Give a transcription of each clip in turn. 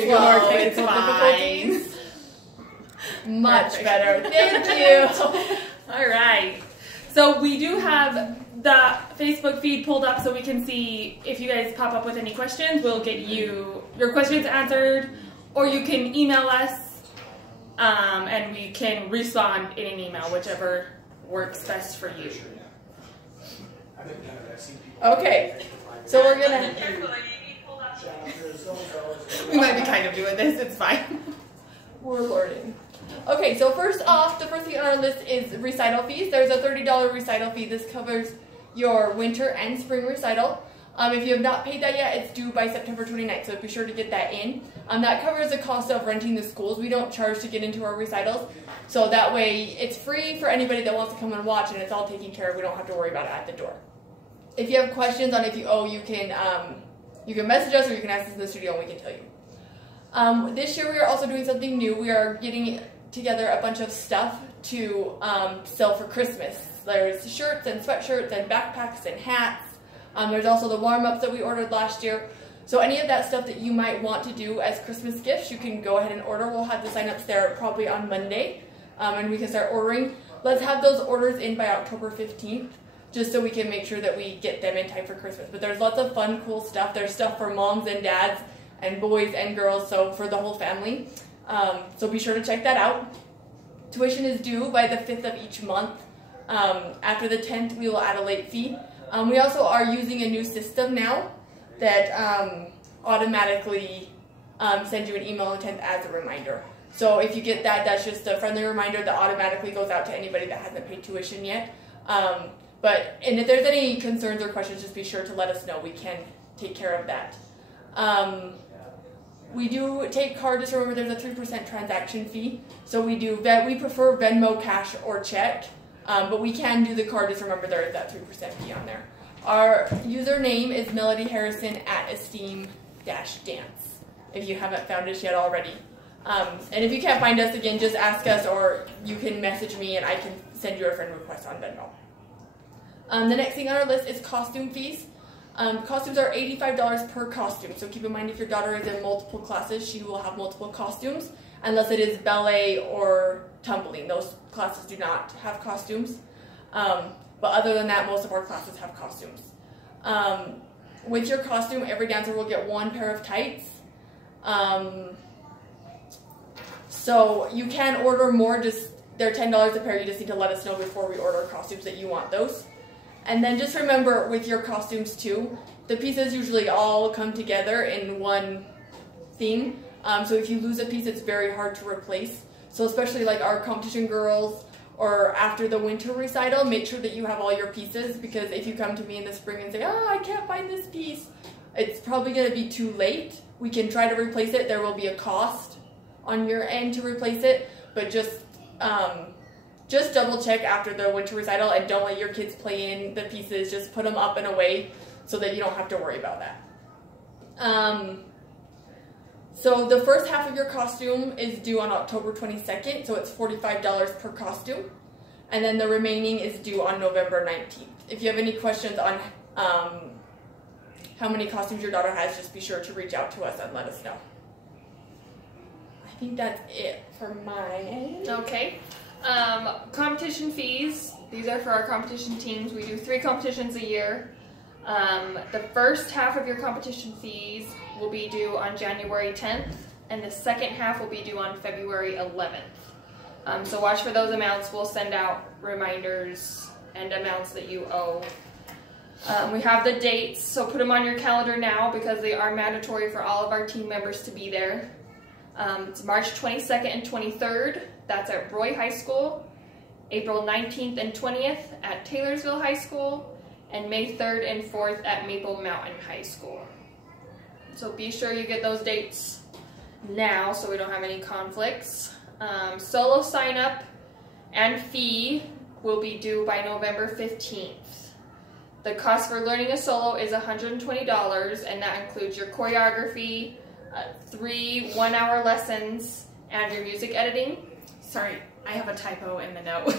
Slow, it's fine. Much better. Thank you. All right. So we do have the Facebook feed pulled up so we can see if you guys pop up with any questions. We'll get you your questions answered, or you can email us and we can respond in an email, whichever works best for you. Okay, so we're gonna. We might be kind of doing this. It's fine. We're recording. Okay, so first off, the first thing on our list is recital fees. There's a $30 recital fee. This covers your winter and spring recital. If you have not paid that yet, it's due by September 29th, so be sure to get that in. That covers the cost of renting the schools. We don't charge to get into our recitals, so that way it's free for anybody that wants to come and watch, and it's all taken care of. We don't have to worry about it at the door. If you have questions on if you owe, you can message us or you can ask us in the studio and we can tell you. This year we are also doing something new. We are getting together a bunch of stuff to sell for Christmas. There's shirts and sweatshirts and backpacks and hats. There's also the warm-ups that we ordered last year. So any of that stuff that you might want to do as Christmas gifts, you can go ahead and order. We'll have the sign-ups there probably on Monday, and we can start ordering. Let's have those orders in by October 15th, just so we can make sure that we get them in time for Christmas. But there's lots of fun, cool stuff. There's stuff for moms and dads and boys and girls, so for the whole family. So be sure to check that out. Tuition is due by the 5th of each month. After the 10th, we will add a late fee. We also are using a new system now that automatically sends you an email on the 10th as a reminder. So if you get that, that's just a friendly reminder that automatically goes out to anybody that hasn't paid tuition yet. And if there's any concerns or questions, just be sure to let us know. We can take care of that. We do take card. Just remember there's a 3% transaction fee. So we prefer Venmo, cash, or check. But we can do the card. Just remember there is that 3% fee on there. Our username is Melody Harrison at Esteem-Dance, if you haven't found us yet already. And if you can't find us, again, just ask us, or you can message me and I can send you a friend request on Venmo. The next thing on our list is costume fees. Costumes are $85 per costume, so keep in mind if your daughter is in multiple classes, she will have multiple costumes, unless it is ballet or tumbling. Those classes do not have costumes. But other than that, most of our classes have costumes. With your costume, every dancer will get one pair of tights. So you can order more, they're $10 a pair. You just need to let us know before we order costumes that you want those. And then just remember with your costumes too, the pieces usually all come together in one thing. So if you lose a piece, it's very hard to replace. So especially like our competition girls or after the winter recital, make sure that you have all your pieces, because if you come to me in the spring and say, oh, I can't find this piece, it's probably going to be too late. We can try to replace it. There will be a cost on your end to replace it, but just double check after the winter recital and don't let your kids play in the pieces. Just put them up and away so that you don't have to worry about that. So the first half of your costume is due on October 22nd, so it's $45 per costume. And then the remaining is due on November 19th. If you have any questions on how many costumes your daughter has, just be sure to reach out to us and let us know. I think that's it for mine. Okay. Competition fees. These are for our competition teams. We do 3 competitions a year. The first half of your competition fees will be due on January 10th, and the second half will be due on February 11th. So watch for those amounts. We'll send out reminders and amounts that you owe. We have the dates, so put them on your calendar now because they are mandatory for all of our team members to be there. It's March 22nd and 23rd. That's at Roy High School. April 19th and 20th at Taylorsville High School. And May 3rd and 4th at Maple Mountain High School. So be sure you get those dates now so we don't have any conflicts. Solo sign up and fee will be due by November 15th. The cost for learning a solo is $120, and that includes your choreography, 3 one-hour lessons, and your music editing. Sorry, I have a typo in the note.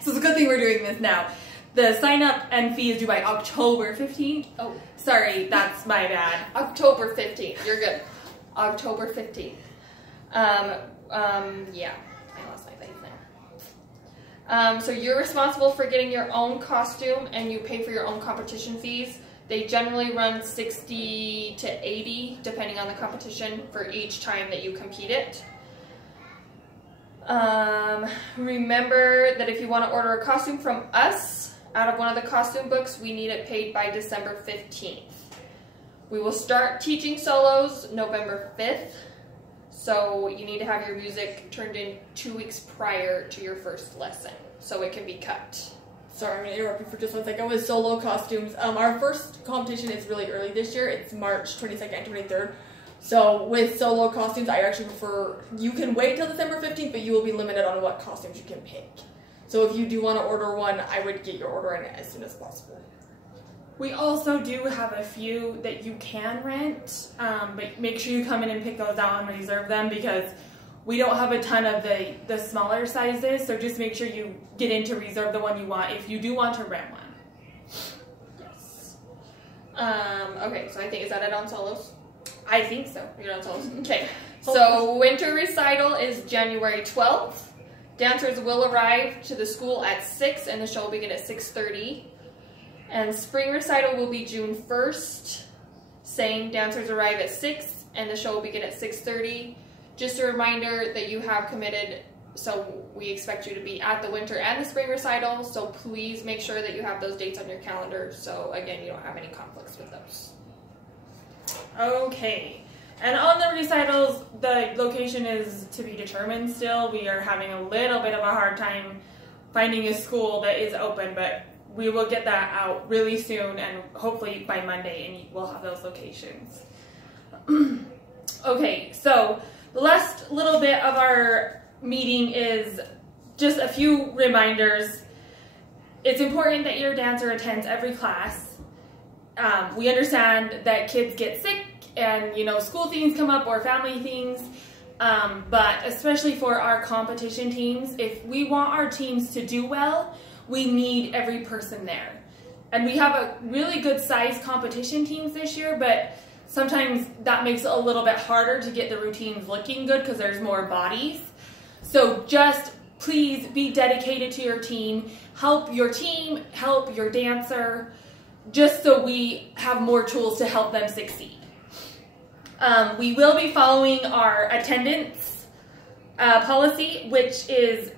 So it's a good thing we're doing this now. The sign up and fee is due by October 15th. Oh, sorry, that's my bad. October 15th, you're good. October 15th. Yeah, I lost my place there. So you're responsible for getting your own costume and you pay for your own competition fees. They generally run $60 to $80 depending on the competition for each time that you compete it. Remember that if you want to order a costume from us out of one of the costume books, we need it paid by December 15th. We will start teaching solos November 5th, so you need to have your music turned in 2 weeks prior to your first lesson so it can be cut. Sorry, I'm going to interrupt you for just 1 second with solo costumes. Our first competition is really early this year. It's March 22nd and 23rd. So with solo costumes, I actually prefer, you can wait till December 15th, but you will be limited on what costumes you can pick. So if you do want to order one, I would get your order in as soon as possible. We also do have a few that you can rent, but make sure you come in and pick those out and reserve them because we don't have a ton of the smaller sizes, so just make sure you get in to reserve the one you want if you do want to rent one. Yes. Okay, so I think, is that it on solos? I think so. You're on solos? Okay. So winter recital is January 12th. Dancers will arrive to the school at 6 and the show will begin at 6:30. And spring recital will be June 1st. Same, dancers arrive at 6 and the show will begin at 6:30. Just a reminder that you have committed, so we expect you to be at the winter and the spring recital, so please make sure that you have those dates on your calendar so again you don't have any conflicts with those. Okay. And on the recitals, the location is to be determined still. We are having a little bit of a hard time finding a school that is open, but we will get that out really soon and hopefully by Monday and we'll have those locations. Okay, so the last little bit of our meeting is just a few reminders. It's important that your dancer attends every class. We understand that kids get sick and, you know, school things come up or family things, but especially for our competition teams, if we want our teams to do well, we need every person there. And we have a really good size competition teams this year, but sometimes that makes it a little bit harder to get the routines looking good because there's more bodies. So just please be dedicated to your team, help your dancer, just so we have more tools to help them succeed. We will be following our attendance policy, which is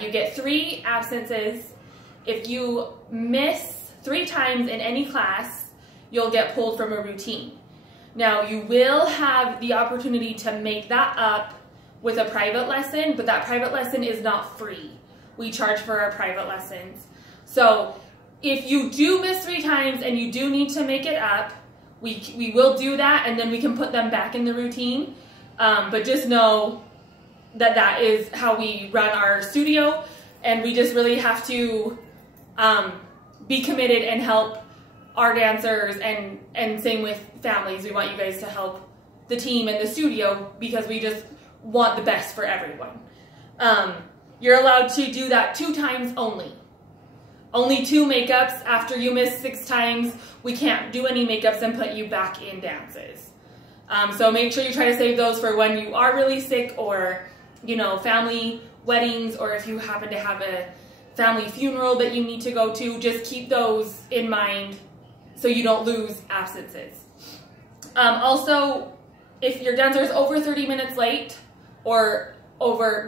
you get 3 absences. If you miss 3 times in any class, you'll get pulled from a routine. Now, you will have the opportunity to make that up with a private lesson, but that private lesson is not free. We charge for our private lessons. So if you do miss 3 times and you do need to make it up, we will do that, and then we can put them back in the routine. But just know that that is how we run our studio, and we just really have to be committed and help our dancers, and same with families. We want you guys to help the team and the studio because we just want the best for everyone. You're allowed to do that 2 times only. Only 2 makeups. After you miss 6 times, we can't do any makeups and put you back in dances. So make sure you try to save those for when you are really sick or, you know, family weddings, or if you happen to have a family funeral that you need to go to. Just keep those in mind so you don't lose absences. Also, if your dancer is over 30 minutes late or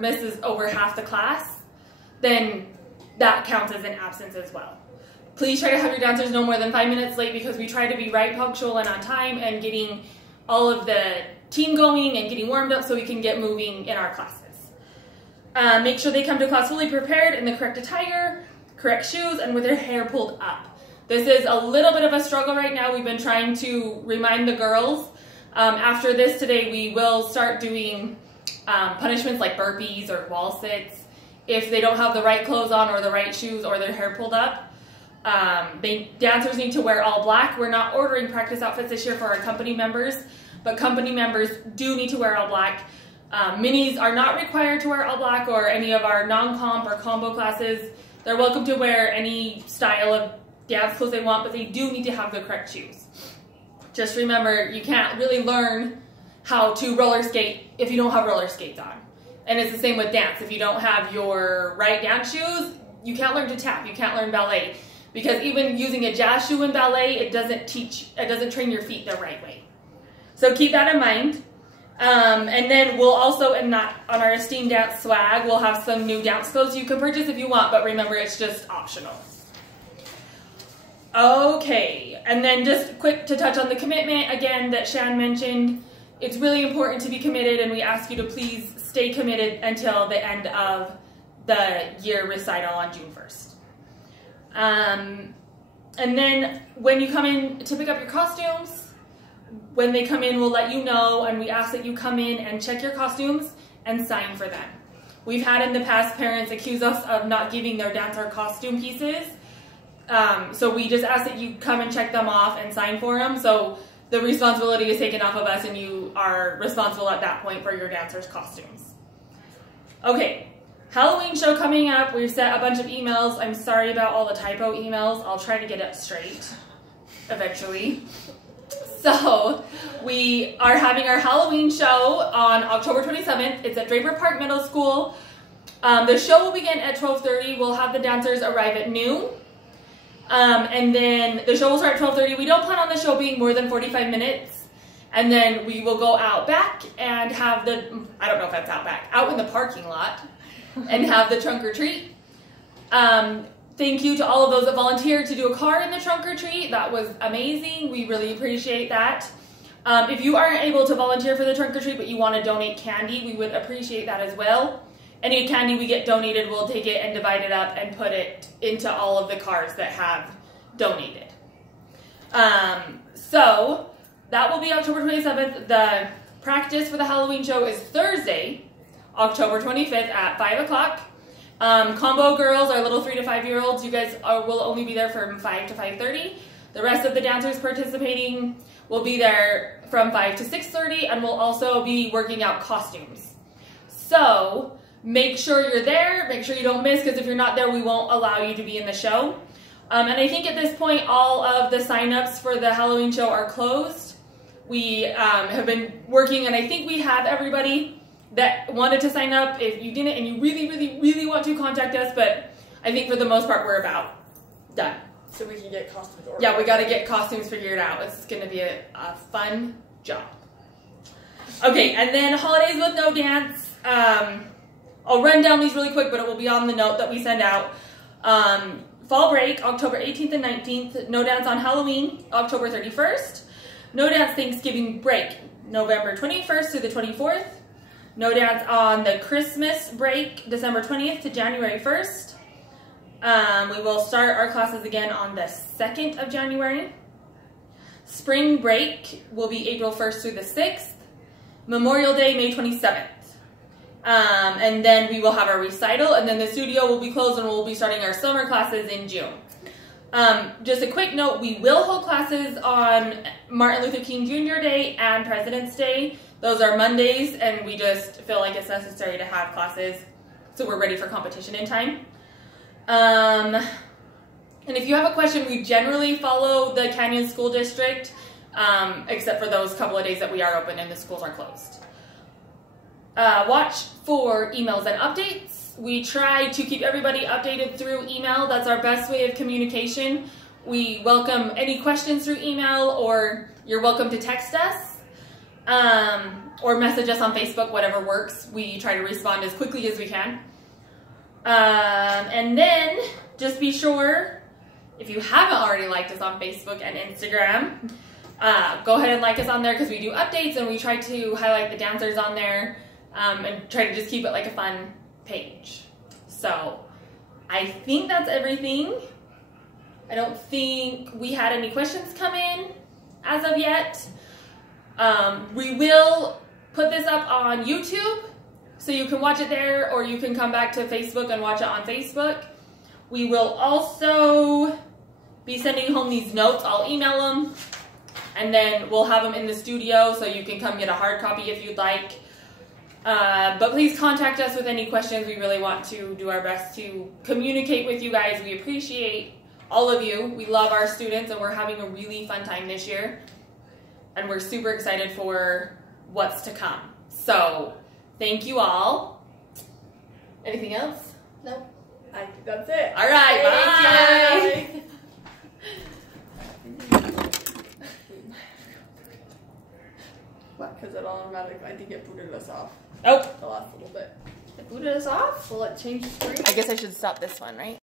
misses over half the class, then that counts as an absence as well. Please try to have your dancers no more than 5 minutes late because we try to be right punctual and on time and getting all of the team going and getting warmed up so we can get moving in our classes. Make sure they come to class fully prepared in the correct attire, correct shoes, and with their hair pulled up. This is a little bit of a struggle right now. We've been trying to remind the girls. After this today, we will start doing punishments like burpees or wall sits. If they don't have the right clothes on or the right shoes or their hair pulled up, dancers need to wear all black. We're not ordering practice outfits this year for our company members, but company members do need to wear all black. Minis are not required to wear all black, or any of our non-comp or combo classes. They're welcome to wear any style of dance clothes they want, but they do need to have the correct shoes. Just remember, you can't really learn how to roller skate if you don't have roller skates on. And it's the same with dance. If you don't have your right dance shoes, you can't learn to tap, you can't learn ballet. Because even using a jazz shoe in ballet, it doesn't train your feet the right way. So keep that in mind. And then we'll also, on our Esteem Dance swag, we'll have some new dance clothes you can purchase if you want, but remember, it's just optional. Okay, and then just quick to touch on the commitment, again, that Shan mentioned. It's really important to be committed, and we ask you to please stay committed until the end of the year recital on June 1st. And then when you come in to pick up your costumes, when they come in, we'll let you know, and we ask that you come in and check your costumes and sign for them. We've had in the past parents accuse us of not giving their dancer costume pieces, so we just ask that you come and check them off and sign for them, so the responsibility is taken off of us and you are responsible at that point for your dancers' costumes. Okay, Halloween show coming up. We've sent a bunch of emails. I'm sorry about all the typo emails. I'll try to get it straight eventually. So we are having our Halloween show on October 27th. It's at Draper Park Middle School. The show will begin at 12:30. We'll have the dancers arrive at noon. And then the show will start at 12:30. We don't plan on the show being more than 45 minutes. And then we will go out back and have I don't know if that's out back, out in the parking lot and have the trunk or treat. Thank you to all of those that volunteered to do a card in the trunk or treat. That was amazing. We really appreciate that. If you aren't able to volunteer for the trunk or treat, but you want to donate candy, we would appreciate that as well. Any candy we get donated, we'll take it and divide it up and put it into all of the cards that have donated. So that will be October 27th. The practice for the Halloween show is Thursday, October 25th at 5 o'clock. Combo girls, our little 3 to 5 year olds, you guys will only be there from 5 to 5:30. The rest of the dancers participating will be there from 5 to 6:30, and we'll also be working out costumes. So make sure you're there, make sure you don't miss, because if you're not there, we won't allow you to be in the show. And I think at this point, all of the sign-ups for the Halloween show are closed. We have been working, and I think we have everybody that wanted to sign up. If you didn't and you really, really, really want to, contact us, but I think for the most part we're about done. So we can get costumes ordered. Yeah, we got to get costumes figured out. It's going to be a fun job. Okay, and then holidays with no dance. I'll run down these really quick, but it will be on the note that we send out. Fall break, October 18th and 19th. No dance on Halloween, October 31st. No dance Thanksgiving break, November 21st through the 24th. No dance on the Christmas break, December 20th to January 1st. We will start our classes again on the 2nd of January. Spring break will be April 1st through the 6th. Memorial Day, May 27th. And then we will have our recital, and then the studio will be closed and we'll be starting our summer classes in June. Just a quick note, we will hold classes on Martin Luther King Jr. Day and President's Day. Those are Mondays, and we just feel like it's necessary to have classes so we're ready for competition in time. And if you have a question, we generally follow the Canyon School District, except for those couple of days that we are open and the schools are closed. Watch for emails and updates. We try to keep everybody updated through email. That's our best way of communication. We welcome any questions through email, or you're welcome to text us. Or message us on Facebook, whatever works. We try to respond as quickly as we can. And then just be sure, if you haven't already liked us on Facebook and Instagram, go ahead and like us on there, because we do updates and we try to highlight the dancers on there, and try to just keep it like a fun page. So I think that's everything. I don't think we had any questions come in as of yet. We will put this up on YouTube, so you can watch it there, or you can come back to Facebook and watch it on Facebook. We will also be sending home these notes. I'll email them, and then we'll have them in the studio, so you can come get a hard copy if you'd like. But please contact us with any questions. We really want to do our best to communicate with you guys. We appreciate all of you. We love our students, and we're having a really fun time this year. And we're super excited for what's to come. So thank you all. Anything else? Nope. I think that's it. All right, bye. What? Because it automatically, I think it booted us off Oh, the last little bit. it booted us off? Will it change the screen? I guess I should stop this one, right?